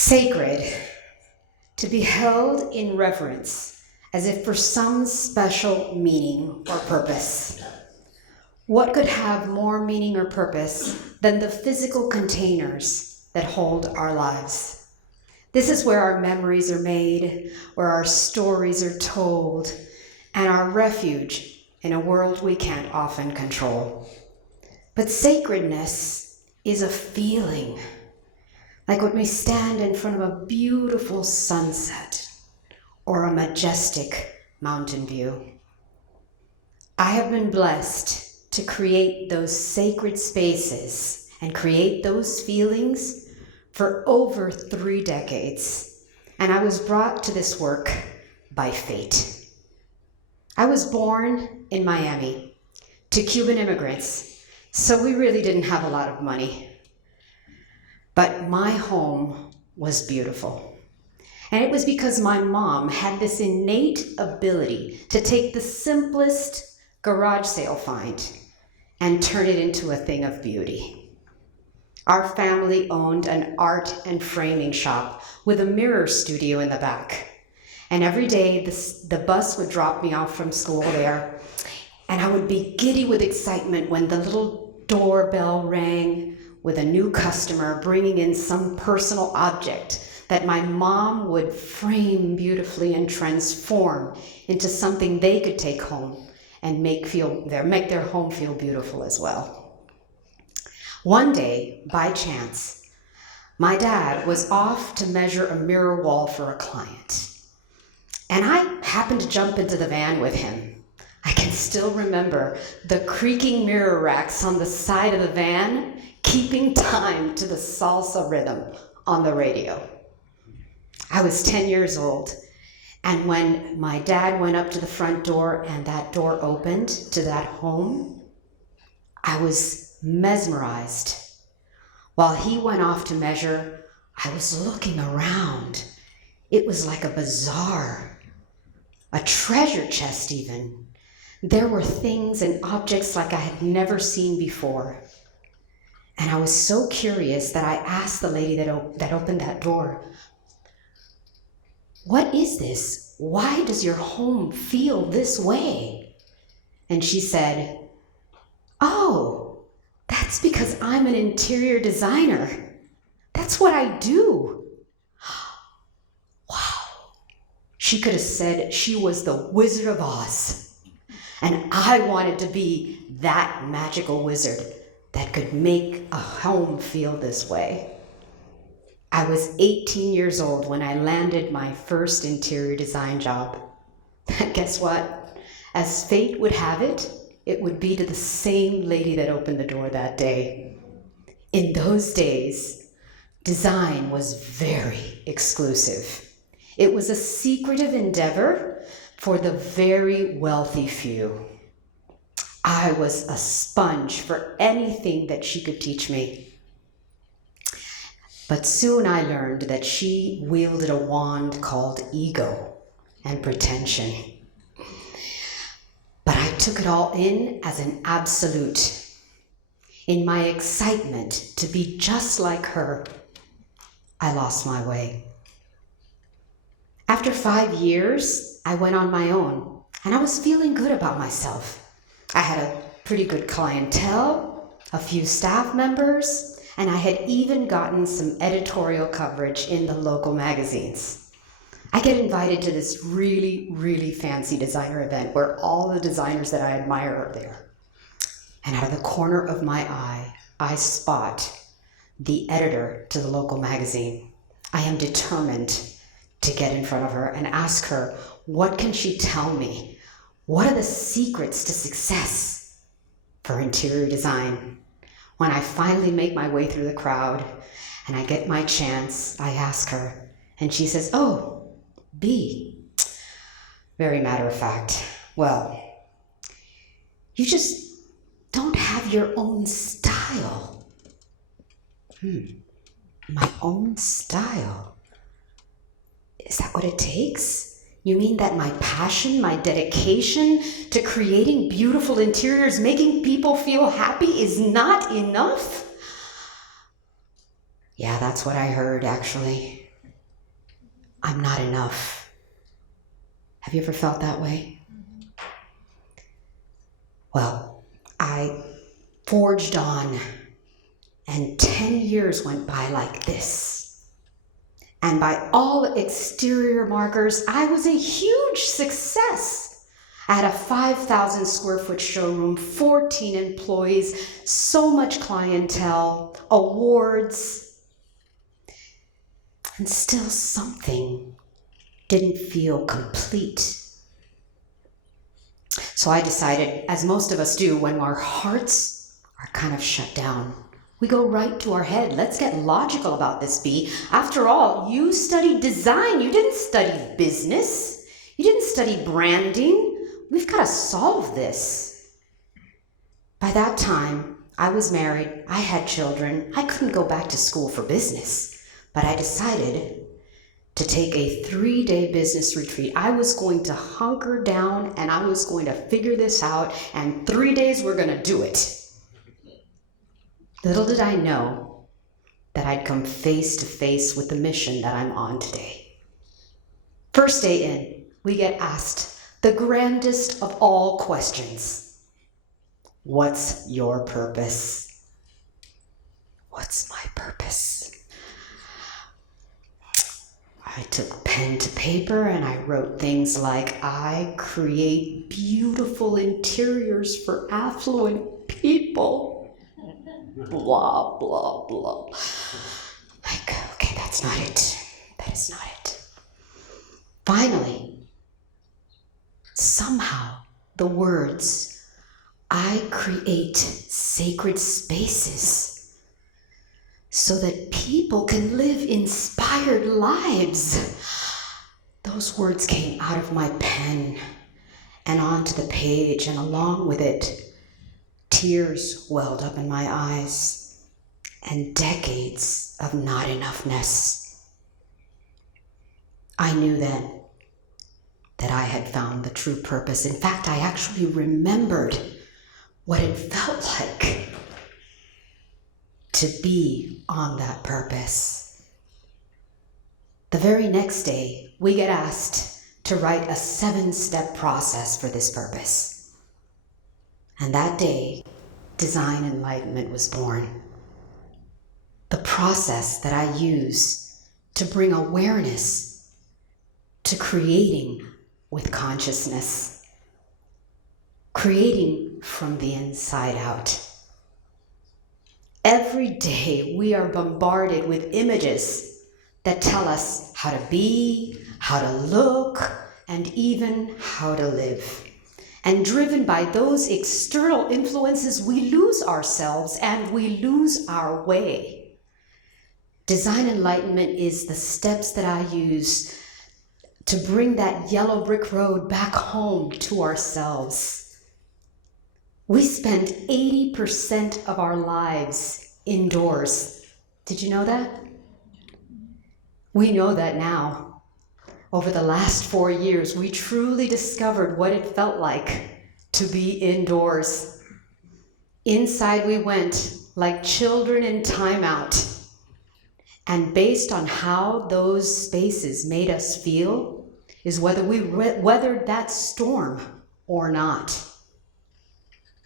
Sacred, to be held in reverence as if for some special meaning or purpose. What could have more meaning or purpose than the physical containers that hold our lives? This is where our memories are made, where our stories are told, and our refuge in a world we can't often control. But sacredness is a feeling, like when we stand in front of a beautiful sunset or a majestic mountain view. I have been blessed to create those sacred spaces and create those feelings for over 3 decades, and I was brought to this work by fate. I was born in Miami to Cuban immigrants, so we really didn't have a lot of money. But my home was beautiful. And it was because my mom had this innate ability to take the simplest garage sale find and turn it into a thing of beauty. Our family owned an art and framing shop with a mirror studio in the back. And every day the bus would drop me off from school there, and I would be giddy with excitement when the little doorbell rang with a new customer bringing in some personal object that my mom would frame beautifully and transform into something they could take home and make their home feel beautiful as well. One day, by chance, my dad was off to measure a mirror wall for a client, and I happened to jump into the van with him. I can still remember the creaking mirror racks on the side of the van keeping time to the salsa rhythm on the radio. I was 10 years old, and when my dad went up to the front door and that door opened to that home, I was mesmerized. While he went off to measure, I was looking around. It was like a bazaar, a treasure chest even. There were things and objects like I had never seen before. And I was so curious that I asked the lady that opened that door, "What is this? Why does your home feel this way?" And she said, "Oh, that's because I'm an interior designer. That's what I do." Wow. She could have said she was the Wizard of Oz. And I wanted to be that magical wizard that could make a home feel this way. I was 18 years old when I landed my first interior design job. Guess what? As fate would have it, it would be to the same lady that opened the door that day. In those days, design was very exclusive. It was a secretive endeavor for the very wealthy few. I was a sponge for anything that she could teach me. But soon I learned that she wielded a wand called ego and pretension. But I took it all in as an absolute. In my excitement to be just like her, I lost my way. After 5 years, I went on my own, and I was feeling good about myself. I had a pretty good clientele, a few staff members, and I had even gotten some editorial coverage in the local magazines. I get invited to this really, really fancy designer event where all the designers that I admire are there. And out of the corner of my eye, I spot the editor to the local magazine. I am determined to get in front of her and ask her, what can she tell me? What are the secrets to success for interior design? When I finally make my way through the crowd and I get my chance, I ask her, and she says, "Oh, B." Very matter of fact. "Well, you just don't have your own style." My own style? Is that what it takes? You mean that my passion, my dedication to creating beautiful interiors, making people feel happy is not enough? Yeah, that's what I heard, actually. I'm not enough. Have you ever felt that way? Well, I forged on, and 10 years went by like this. And by all exterior markers, I was a huge success. I had a 5,000 square foot showroom, 14 employees, so much clientele, awards, and still something didn't feel complete. So I decided, as most of us do, when our hearts are kind of shut down, we go right to our head. Let's get logical about this, B. After all, you studied design. You didn't study business. You didn't study branding. We've got to solve this. By that time, I was married. I had children. I couldn't go back to school for business. But I decided to take a 3-day business retreat. I was going to hunker down and I was going to figure this out, and 3 days we're going to do it. Little did I know that I'd come face to face with the mission that I'm on today. First day in, we get asked the grandest of all questions. What's your purpose? What's my purpose? I took pen to paper and I wrote things like, I create beautiful interiors for affluent people. Blah, blah, blah. Like, okay, that's not it. That is not it. Finally, somehow the words, I create sacred spaces so that people can live inspired lives. Those words came out of my pen and onto the page, and along with it, tears welled up in my eyes and decades of not enoughness. I knew then that I had found the true purpose. In fact, I actually remembered what it felt like to be on that purpose. The very next day, we get asked to write a 7-step process for this purpose. And that day, Design Enlightenment was born. The process that I use to bring awareness to creating with consciousness, creating from the inside out. Every day we are bombarded with images that tell us how to be, how to look, and even how to live. And driven by those external influences, we lose ourselves and we lose our way. Design Enlightenment is the steps that I use to bring that yellow brick road back home to ourselves. We spend 80% of our lives indoors. Did you know that? We know that now. Over the last 4 years, we truly discovered what it felt like to be indoors. Inside we went like children in timeout. And based on how those spaces made us feel is whether we weathered that storm or not.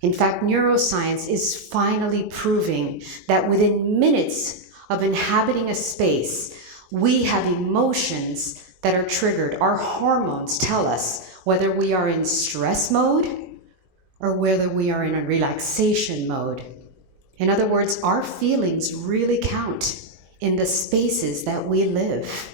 In fact, neuroscience is finally proving that within minutes of inhabiting a space, we have emotions that are triggered. Our hormones tell us whether we are in stress mode or whether we are in a relaxation mode. In other words, our feelings really count in the spaces that we live.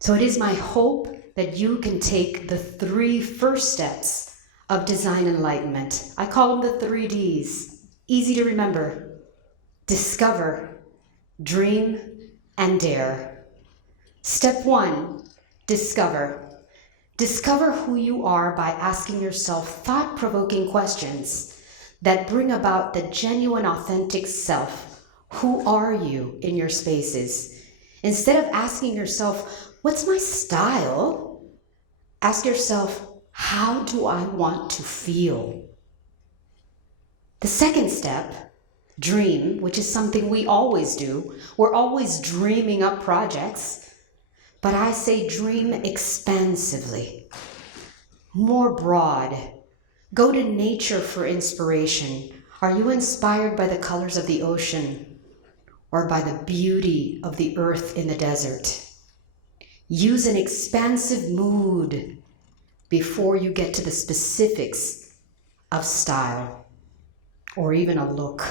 So it is my hope that you can take the 3 first steps of Design Enlightenment. I call them the 3 Ds. Easy to remember. Discover, dream, and dare. Step 1, discover. Discover who you are by asking yourself thought-provoking questions that bring about the genuine, authentic self. Who are you in your spaces? Instead of asking yourself, what's my style? Ask yourself, how do I want to feel? The second step, dream, which is something we always do. We're always dreaming up projects. but I say dream expansively, more broad. Go to nature for inspiration. Are you inspired by the colors of the ocean or by the beauty of the earth in the desert? Use an expansive mood before you get to the specifics of style or even a look.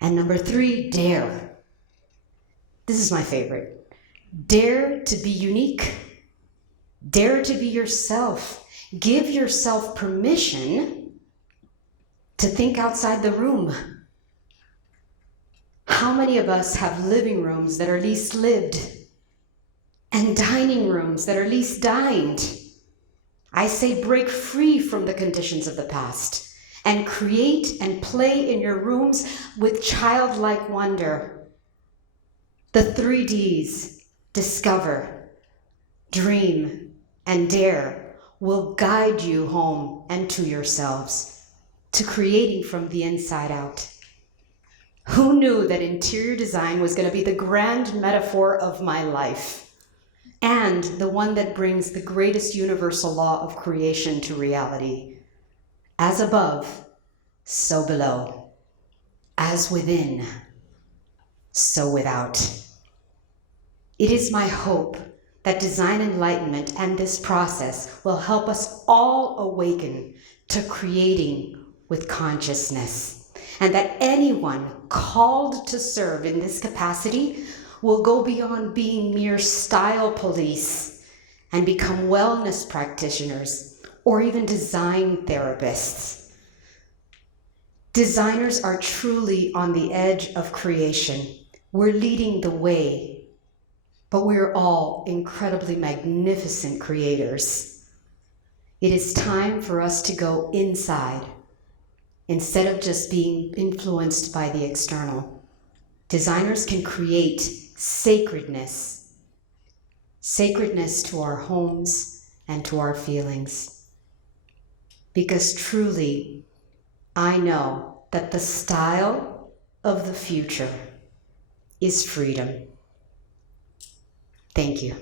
And number 3, dare. This is my favorite. Dare to be unique. Dare to be yourself. Give yourself permission to think outside the room. How many of us have living rooms that are least lived and dining rooms that are least dined? I say break free from the conditions of the past and create and play in your rooms with childlike wonder. The 3 Ds, discover, dream, and dare, will guide you home and to yourselves, to creating from the inside out. Who knew that interior design was going to be the grand metaphor of my life and the one that brings the greatest universal law of creation to reality? As above, so below. As within, so without. It is my hope that design enlightenment and this process will help us all awaken to creating with consciousness, and that anyone called to serve in this capacity will go beyond being mere style police and become wellness practitioners or even design therapists. Designers are truly on the edge of creation. We're leading the way. But we're all incredibly magnificent creators. It is time for us to go inside instead of just being influenced by the external. Designers can create sacredness to our homes and to our feelings. Because truly, I know that the style of the future is freedom. Thank you.